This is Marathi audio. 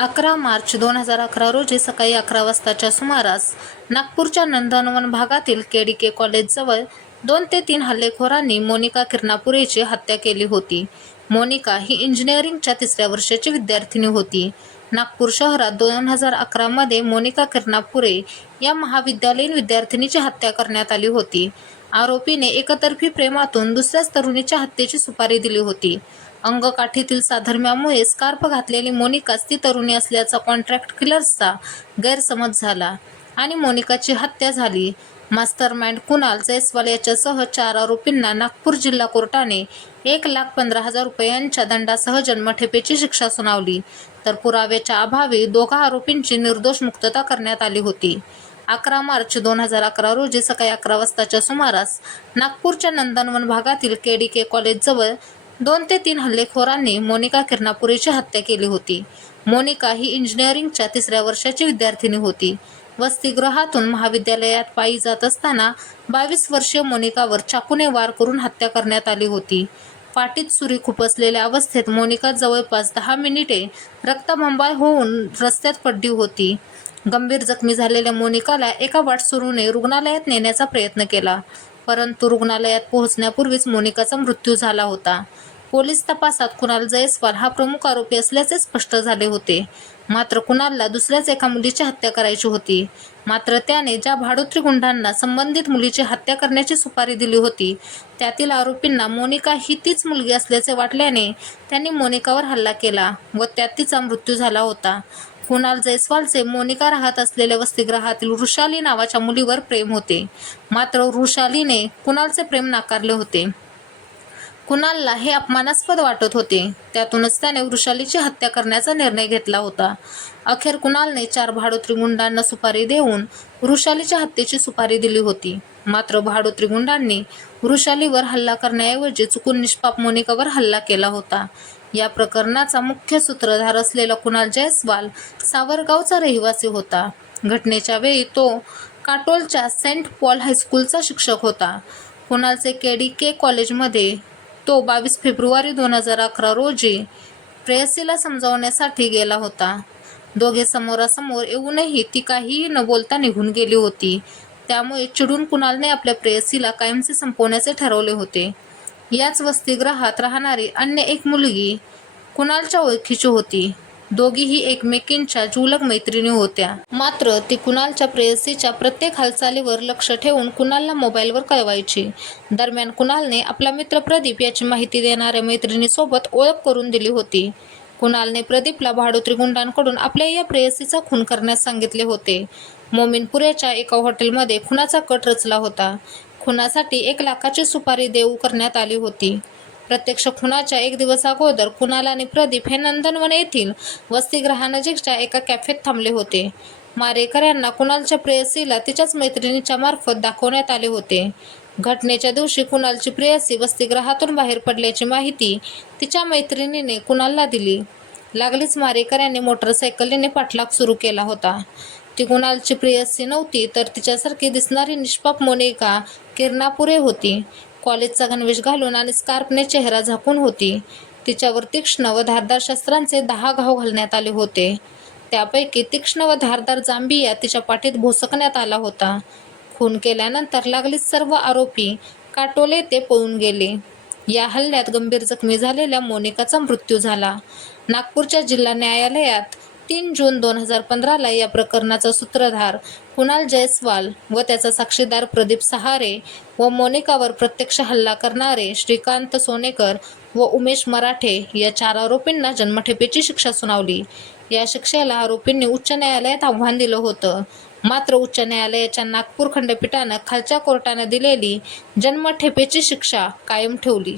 11 मार्च 2011 रोजी सकाळी 11 वाजताच्या सुमारास नागपूरच्या नंदनवन भागातील केडीके कॉलेजजवळ 2 ते 3 हल्लेखोरांनी मोनिका किरणापुरेची हत्या केली होती. मोनिका ही इंजिनिअरिंगच्या 3ऱ्या वर्षाची विद्यार्थिनी होती. नागपूर शहरात 2011 मध्ये मोनिका किरणापुरे या महाविद्यालयीन विद्यार्थिनीची हत्या करण्यात आली होती. आरोपीने एकतर्फी प्रेमातून दुसऱ्याच तरुणीच्या हत्येची सुपारी दिली होती. अंगकाठीतील साधर्म्यामुळे स्कार्फ घातलेली मोनिकाच ती तरुणी असल्याचा कॉन्ट्रॅक्ट किलर्सचा गैरसमज झाला आणि मोनिकाची हत्या झाली. मास्टरमाइंड कुणाल जयस्वाल याच्यासह 4 आरोपींना नागपूर जिल्हा कोर्टाने 1,15,000 रुपयांच्या दंडासह जन्मठेपेची शिक्षा सुनावली, तर पुराव्याच्या अभावी दोघा आरोपींची निर्दोष मुक्तता करण्यात आली होती. 11 मार्च 2011 रोजी सकाळी 11 वाजताच्या सुमारास नागपूरच्या नंदनवन भागातील केडीके कॉलेजजवळ 2 ते 3 हल्लेखोरांनी मोनिका किरणापुरेची हत्या केली होती. मोनिका ही इंजिनिअरिंगच्या 3ऱ्या वर्षाची विद्यार्थिनी होती. वसतिगृहातून महाविद्यालयात पायी जात असताना 22 वर्षीय मोनिकावर चाकूने वार करून हत्या करण्यात आली होती. पाठीत सुरी खुपसलेल्या अवस्थेत मोनिका जवळपास 10 मिनिटे रक्तबंबाळ होऊन रस्त्यात पडली होती. गंभीर जखमी झालेल्या मोनिकाला एका वाटसरूने रुग्णालयात नेण्याचा प्रयत्न केला, परंतु रुग्णालयात पोहोचण्यापूर्वीच मोनिकाचा मृत्यू झाला होता. पोलीस तपासात कुणाल जयस्वाल हा प्रमुख आरोपी असल्याचे स्पष्ट झाले होते. मात्र कुणालला दुसऱ्याच एका मुलीची हत्या करायची होती. मात्र त्याने ज्या भाडोत्री गुंडांना संबंधित मुलीची हत्या करण्याची सुपारी दिली होती, त्यातील आरोपींना मोनिका ही तीच मुलगी असल्याचे वाटल्याने त्यांनी मोनिकावर हल्ला केला व त्यात तिचा मृत्यू झाला होता. कुणाल जयस्वालचे मोनिका राहत असलेल्या वसतिगृहातील वृषाली नावाच्या मुलीवर प्रेम होते. मात्र वृषालीने कुणालचे प्रेम नाकारले होते. कुणालला हे अपमानास्पद वाटत होते. त्यातूनच त्याने वृषालीची हत्या करण्याचा निर्णय घेतला होता. अखेर कुणालने 4 भाडोत्री गुंडांना सुपारी देऊन वृषालीच्या हत्येची सुपारी दिली होती. मात्र भाडोत्री गुंडांनी वृषालीवर हल्ला करण्याऐवजी चुकून निष्पाप मोनिकावर हल्ला केला होता. या प्रकरणाचा मुख्य सूत्रधार असलेला कुणाल जयस्वाल सावरगावचा रहिवासी होता. घटनेच्या वेळी तो काटोलच्या सेंट पॉल हायस्कूलचा शिक्षक होता. कुणालचे केडीके कॉलेजमध्ये तो 22 फेब्रुवारी 2011 रोजी प्रेयसीला समजावण्यासाठी गेला होता. दोघे समोरासमोर येऊनही ती काहीही न बोलता निघून गेली होती. त्यामुळे चिडून कुणालने आपल्या प्रेयसीला कायमचे संपवण्याचे ठरवले होते. याच वसतिगृहात राहणारी अन्य एक मुलगी कुणालच्या ओळखीची होती. दोघीही एकमेकींच्या जिवलग मैत्रिणी होत्या. मात्र ती कुणालच्या प्रेयसीच्या प्रत्येक हालचालीवर लक्ष ठेवून कुणालला मोबाईलवर कळवायची. दरम्यान कुणालने आपला मित्र प्रदीप याची माहिती देणाऱ्या मैत्रिणीसोबत ओळख करून दिली होती. कुणालने प्रदीपला भाडोत्री गुंडांकडून आपल्या या प्रेयसीचा खून करण्यास सांगितले होते. मोमीनपुऱ्याच्या एका हॉटेलमध्ये खुनाचा कट रचला होता. खुनासाठी 1 लाखाची सुपारी देऊ करण्यात आली होती. प्रत्यक्ष खुनाच्या 1 दिवस अगोदर कुणाल आणि प्रदीप हे नंदनवन येथील वसतिगृहानजीकच्या एका कॅफेत थांबले होते. मारेकऱ्यांना कुणालच्या प्रेयसीला तिच्याच मैत्रिणीच्या मार्फत दाखवण्यात आले होते. घटनेच्या दिवशी कुणालची प्रेयसी वसतिगृहातून बाहेर पडल्याची माहिती तिच्या मैत्रिणीने कुणालला दिली. लागलीच मारेकऱ्यांनी मोटरसायकलीने पाठलाग सुरू केला होता. ती कुणालची प्रेयसी नव्हती, तर तिच्यासारखी दिसणारी निष्पाप मोनिका किरणापुरे होती. कॉलेजचा गणवेश घालून आणि स्कार्फने चेहरा झाकून होती. तिच्यावर तीक्ष्ण व धारदार शस्त्रांचे 10 घाव घालण्यात आले होते. त्यापैकी तीक्ष्ण व धारदार जांभिया तिच्या पाठीत भोसकण्यात आला होता. खून केल्यानंतर लागलीच सर्व आरोपी काटोल येथे पळून गेले. या हल्ल्यात गंभीर जखमी झालेल्या मोनिकाचा मृत्यू झाला. नागपूरच्या जिल्हा न्यायालयात 3 जून 2015ला या प्रकरणाचा सूत्रधार कुणाल जयस्वाल व त्याचा साक्षीदार प्रदीप सहारे व मोनिकावर प्रत्यक्ष हल्ला करणारे श्रीकांत सोनेकर व उमेश मराठे या 4 आरोपींना जन्मठेपेची शिक्षा सुनावली. या शिक्षेला आरोपींनी उच्च न्यायालयात आव्हान दिलं होतं. मात्र उच्च न्यायालयाच्या नागपूर खंडपीठानं खालच्या कोर्टानं दिलेली जन्मठेपेची शिक्षा कायम ठेवली.